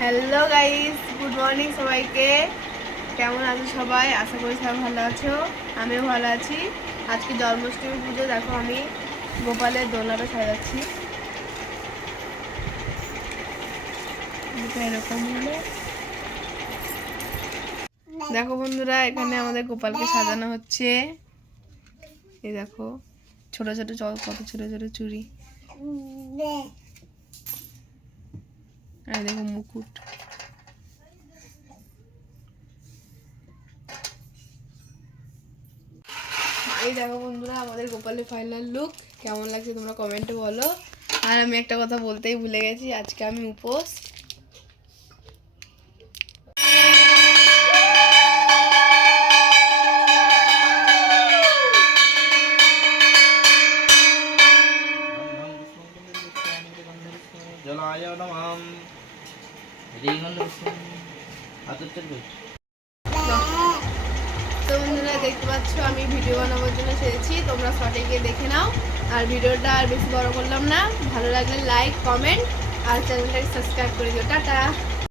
Hello guys, good morning সবাইকে। কেমন আছো সবাই? আশা করি সবাই ভালো আছো। আমিও ভালো আছি। আজকে জন্মাষ্টমী পুজো। দেখো আমি গোপালের দোলনাটা সাজাচ্ছি। এরকম হলো। দেখো বন্ধুরা, এখানে আমাদের গোপালকে সাজানো হচ্ছে। এই দেখো ছোট ছোট কত ছোট ছোট চুড়ি, আর দেখো মুকুট। এই দেখো বন্ধুরা আমাদের গোপালের ফাইনাল লুক। কেমন লাগছে তোমরা কমেন্টে বলো। আর আমি একটা কথা বলতেই ভুলে গেছি, আজকে আমি উপোস। জলায় নমাম তো বন্ধুরা দেখতে পাচ্ছ আমি ভিডিও বানাবার জন্য সেরেছি, তোমরা শর্টে গিয়ে দেখে নাও। আর ভিডিওটা আর বেশি বড় করলাম না। ভালো লাগলে লাইক, কমেন্ট আর চ্যানেলটাকে সাবস্ক্রাইব করে দিও। টাটা।